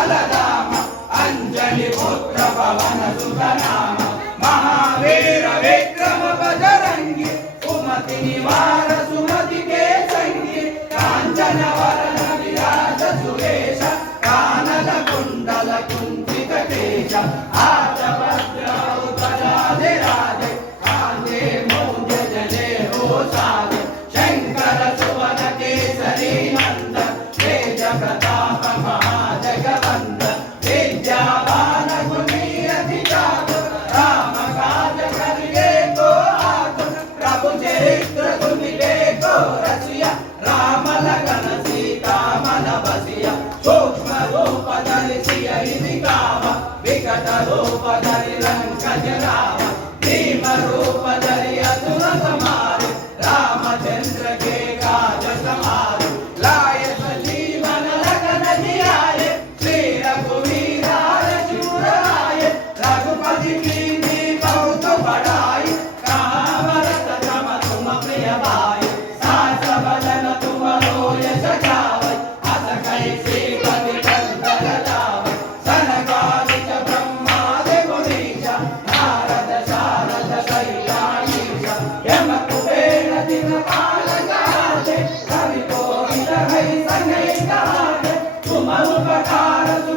బలరామ అంజలి పుత్ర పవన సుధనామ మహావీర విక్రమ Bajrangi Sumathi నివార ropa, la उपकार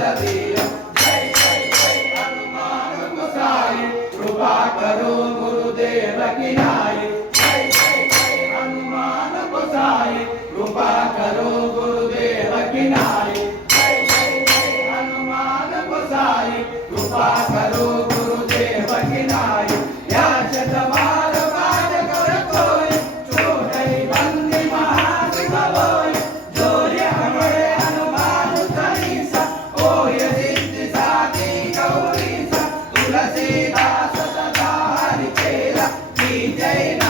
para. Jai